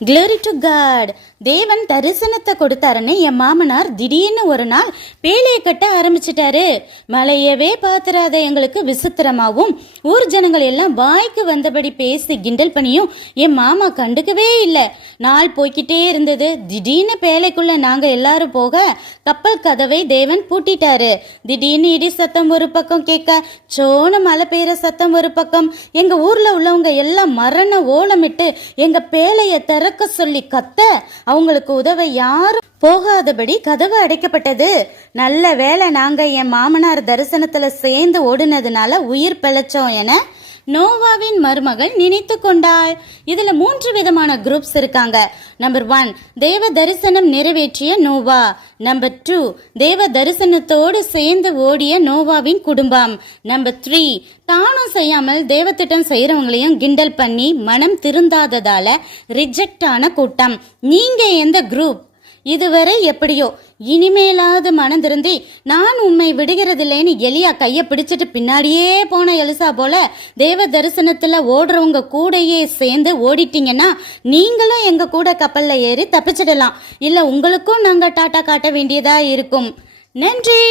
Glory to God. தேவன் தரிசனத்தை கொடுத்தாருன்னு என் மாமனார் திடீர்னு ஒரு நாள் பேழையை கட்ட ஆரம்பிச்சிட்டாரு. மலையவே பாத்துறாத எங்களுக்கு விசித்திரமாவும் ஊர் ஜனங்கள் எல்லாம் வாய்க்கு வந்தபடி பேசி கிண்டல் பண்ணியும் என் மாமா கண்டுக்கவே இல்லை. நாள் போய்கிட்டே இருந்தது. திடீர்னு பேழைக்குள்ள நாங்க எல்லாரும் போக கப்பல் கதவை தேவன் பூட்டிட்டாரு. திடீர்னு இடி சத்தம் ஒரு பக்கம் கேட்க, சோன மழை பெய்யற சத்தம் ஒரு பக்கம். எங்க ஊர்ல உள்ளவங்க எல்லாம் மரண ஓலமிட்டு எங்க பேழையை திறக்க சொல்லி கத்த, அவங்களுக்கு உதவ யாரும் போகாதபடி கதவு அடைக்கப்பட்டது. நல்ல வேளை நாங்க என் மாமனார் தரிசனத்துல சேர்ந்து ஓடுனதுனால உயிர் பிழைச்சோம் என நோவாவின் மருமகள் நினைத்து கொண்டாள். இதுல 3 விதமான குரூப்ஸ் இருக்காங்க. நம்பர் 1, தேவ தரிசனம் நிறைவேற்றிய நோவா. நம்பர் 2, தேவ தரிசனத்தோடு சேர்ந்து ஓடிய நோவாவின் குடும்பம். நம்பர் 3, தானும் செய்யாமல் தேவத்திட்டம் செய்யறவங்களையும் கிண்டல் பண்ணி மனம் திருந்தாததால ரிஜெக்ட் ஆன கூட்டம். நீங்க எந்த குரூப்? இதுவரை எப்படியோ, இனிமேலாவது மனம் திருந்தி நான் உண்மை விடுகிறதில்லைன்னு எலியா கைய பிடிச்சிட்டு பின்னாடியே போன எலிசா போல தேவ தரிசனத்துல ஓடுறவங்க கூடையே சேர்ந்து ஓடிட்டீங்கன்னா நீங்களும் எங்க கூட கப்பல்ல ஏறி தப்பிச்சிடலாம். இல்ல உங்களுக்கும் நாங்க டாட்டா காட்ட வேண்டியதா இருக்கும். நன்றி.